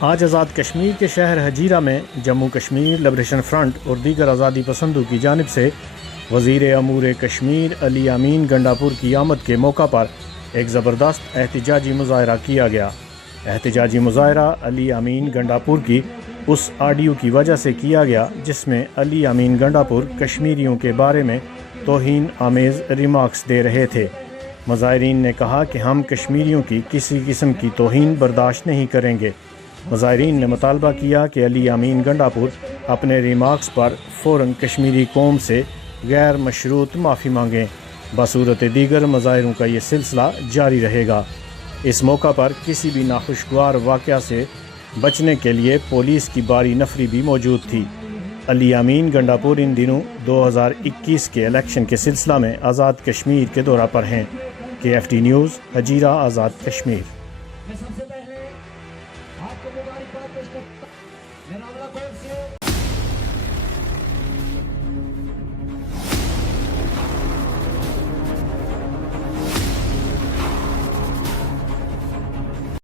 آج آزاد کشمیر کے شہر حجیرہ میں جموں کشمیر لبریشن فرنٹ اور دیگر آزادی پسندوں کی جانب سے وزیر امور کشمیر علی امین گنڈاپور کی آمد کے موقع پر ایک زبردست احتجاجی مظاہرہ کیا گیا۔ احتجاجی مظاہرہ علی امین گنڈاپور کی اس آڈیو کی وجہ سے کیا گیا جس میں علی امین گنڈاپور کشمیریوں کے بارے میں توہین آمیز ریمارکس دے رہے تھے۔ مظاہرین نے کہا کہ ہم کشمیریوں کی کسی قسم کی توہین برداشت نہیں کریں گے۔ مظاہرین نے مطالبہ کیا کہ علی امین گنڈاپور اپنے ریمارکس پر فوراً کشمیری قوم سے غیر مشروط معافی مانگیں۔ بصورت دیگر مظاہروں کا یہ سلسلہ جاری رہے گا۔ اس موقع پر کسی بھی ناخوشگوار واقعہ سے بچنے کے لیے پولیس کی باری نفری بھی موجود تھی۔ علی امین گنڈاپور ان دنوں 2021 کے الیکشن کے سلسلہ میں آزاد کشمیر کے دورہ پر ہیں۔ KFT news Hajira Azad Kashmir. میں سب سے پہلے آپ کو مبارکباد پیش کرتا ہوں۔ میرا والا کون سے